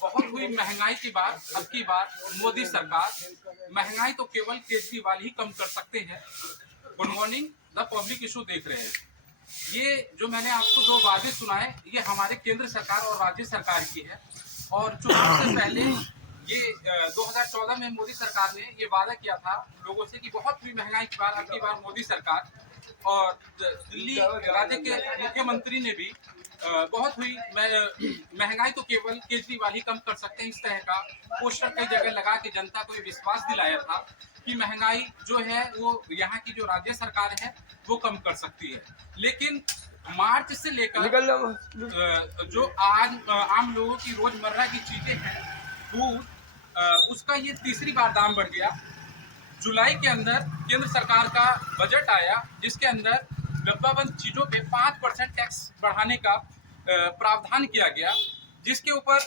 बहुत हुई महंगाई की बात। अब की बार मोदी सरकार, महंगाई तो केवल केजरीवाल ही कम कर सकते हैं। Good morning, the public issue देख रहे हैं। ये जो मैंने आपको दो वादे सुनाए, ये हमारे केंद्र सरकार और राज्य सरकार की है। और चुनाव से पहले ये 2014 में मोदी सरकार ने ये वादा किया था लोगों से कि बहुत हुई महंगाई की बार, अब की बार मोदी सरकार। और दिल्ली राज्य के मुख्यमंत्री ने भी बहुत हुई महंगाई तो केवल केजरीवाल ही कम कर सकते हैं, इस तरह का पोस्टर कई जगह लगा के जनता को विश्वास दिलाया था कि महंगाई जो है वो यहाँ की जो राज्य सरकार है वो कम कर सकती है। लेकिन मार्च से लेकर जो आज आम लोगों की रोजमर्रा की चीजें हैं, दूध, उसका ये तीसरी बार दाम बढ़ गया। जुलाई के अंदर केंद्र सरकार का बजट आया जिसके अंदर डब्बाबंद चीजों पे 5% टैक्स बढ़ाने का प्रावधान किया गया, जिसके ऊपर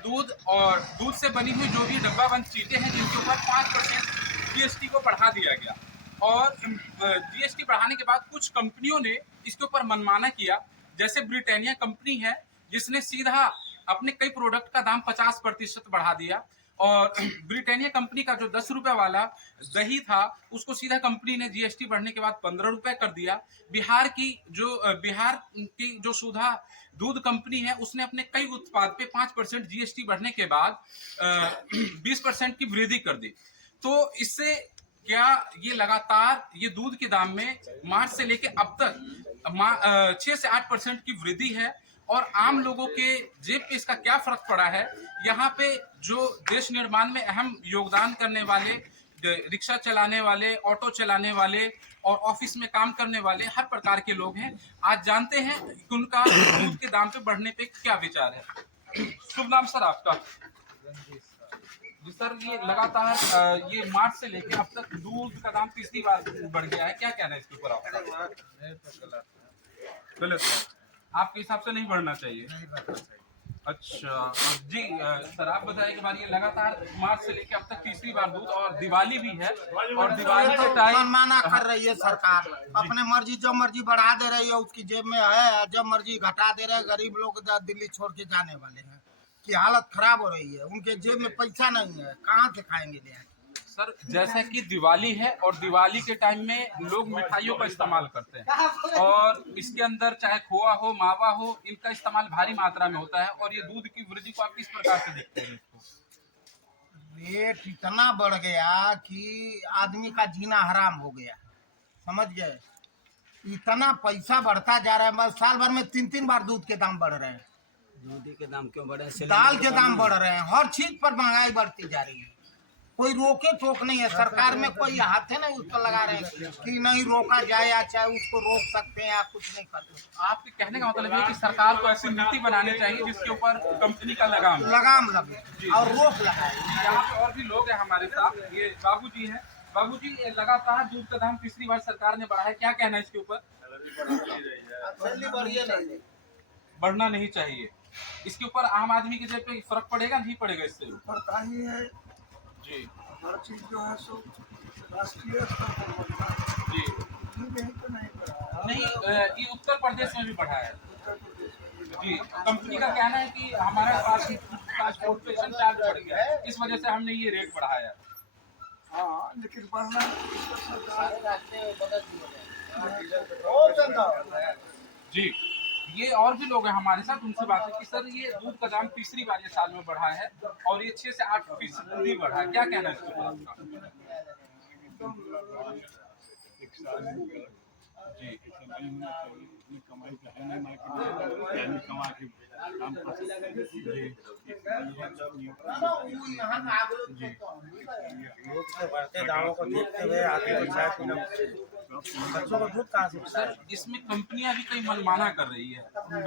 दूध और दूध से बनी हुई जो भी डब्बाबंद चीजें हैं जिनके ऊपर 5% जीएसटी को बढ़ा दिया गया। और जीएसटी बढ़ाने के बाद कुछ कंपनियों ने इसके ऊपर मनमाना किया, जैसे ब्रिटानिया कंपनी है जिसने सीधा अपने कई प्रोडक्ट का दाम 50% बढ़ा दिया। और ब्रिटानिया कंपनी का जो 10 रुपए वाला दही था उसको सीधा कंपनी ने जीएसटी बढ़ने के बाद 15 रुपए कर दिया। बिहार की जो सुधा दूध कंपनी है उसने अपने कई उत्पाद पे 5% जीएसटी बढ़ने के बाद 20% की वृद्धि कर दी। तो इससे क्या ये लगातार ये दूध के दाम में मार्च से लेके अब तक 6 से 8% की वृद्धि है। और आम लोगों के जेब पे इसका क्या फर्क पड़ा है, यहाँ पे जो देश निर्माण में अहम योगदान करने वाले, रिक्शा चलाने वाले, ऑटो चलाने वाले और ऑफिस में काम करने वाले हर प्रकार के लोग हैं, आज जानते हैं कि उनका दूध के दाम पे बढ़ने पे क्या विचार है। शुभ नाम सर आपका? जी सर, ये लगातार ये मार्च से लेकर अब तक दूध का दाम तीसरी बार बढ़ गया है, क्या कहना है इसके ऊपर आपका? गलत है, आपके हिसाब से नहीं बढ़ना चाहिए? अच्छा जी सर, आप बताएं कि बार ये लगातार मार्च से लेकर अब तक तीसरी बार दूध, और दिवाली भी है, और दिवाली के टाइम मनमाना कर रही है सरकार, अपने मर्जी जो मर्जी बढ़ा दे रही है, उसकी जेब में है, जब मर्जी घटा दे रहे हैं। गरीब लोग दिल्ली छोड़ के जाने वाले हैं की हालत खराब हो रही है, उनके जेब में पैसा नहीं है, कहाँ से खाएंगे ले? सर जैसा कि दिवाली है और दिवाली के टाइम में लोग मिठाइयों का इस्तेमाल करते हैं, और इसके अंदर चाहे खोआ हो, मावा हो, इनका इस्तेमाल भारी मात्रा में होता है। और ये दूध की वृद्धि को आप किस प्रकार से देखते हैं? रेट इतना बढ़ गया कि आदमी का जीना हराम हो गया, समझ गए? इतना पैसा बढ़ता जा रहा है, साल भर में 3-3 बार दूध के दाम बढ़ रहे हैं। दूध के दाम क्यों बढ़े? दाल के दाम बढ़ रहे हैं, हर चीज पर महंगाई बढ़ती जा रही है। कोई रोके टोक नहीं है, सरकार में कोई हाथ है नहीं उस पर लगा रहे हैं कि नहीं रोका जाए, या चाहे उसको रोक सकते हैं या कुछ नहीं करते। आपके कहने का मतलब है कि सरकार को ऐसी नीति बनानी चाहिए जिसके ऊपर कंपनी का लगाम लगे और रोक लगाए। यहाँ पे और भी लोग हैं हमारे साथ, ये बाबूजी हैं। बाबूजी, लगातार दूध का दाम तीसरी बार सरकार ने बढ़ा है, क्या कहना है इसके ऊपर? बढ़ना नहीं चाहिए। इसके ऊपर आम आदमी के जेब पे फर्क पड़ेगा नहीं पड़ेगा? इससे पड़ता ही है जी, हर चीज जो है सो राष्ट्रीय जी तो नहीं पड़ा नहीं, ये उत्तर प्रदेश में भी बढ़ा है जी। कंपनी का कहना है कि हमारा ट्रांसपोर्टेशन चार्ज बढ़ गया है, इस वजह से हमने ये रेट बढ़ाया। हाँ, लेकिन बढ़ना जी, ये और भी लोग हैं हमारे साथ, उनसे बात है कि सर ये दूध का दाम तीसरी बार ये साल में बढ़ा है और ये 6 से 8% बढ़ा है, क्या कहना है इसके ऊपर आपका? जी बढ़ते दामों को देखते हुए आगे बच्चों को दूध कहाँ से? सर, इसमें कंपनियां भी कई मनमाना कर रही है।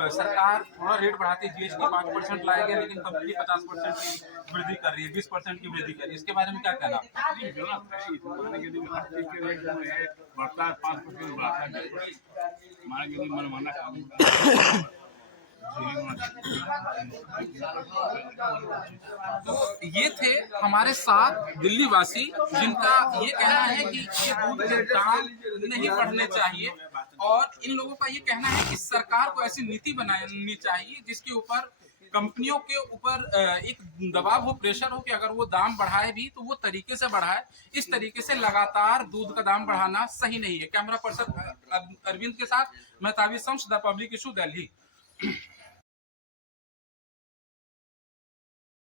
सरकार थोड़ा रेट बढ़ाती है, जीएसटी 5% लाया गया, लेकिन कंपनी 50% की वृद्धि कर रही है, 20% की वृद्धि कर रही है, इसके बारे में क्या कहना? तो ये थे हमारे साथ दिल्ली वासी जिनका ये कहना है कि ये दूध के दाम नहीं बढ़ने चाहिए, और इन लोगों का ये कहना है कि सरकार को ऐसी नीति बनानी चाहिए जिसके ऊपर कंपनियों के ऊपर एक दबाव हो, प्रेशर हो कि अगर वो दाम बढ़ाए भी तो वो तरीके से बढ़ाए। इस तरीके से लगातार दूध का दाम बढ़ाना सही नहीं है। कैमरा पर्सन अरविंद के साथ मैं Tabish Shams, the public issue, Delhi.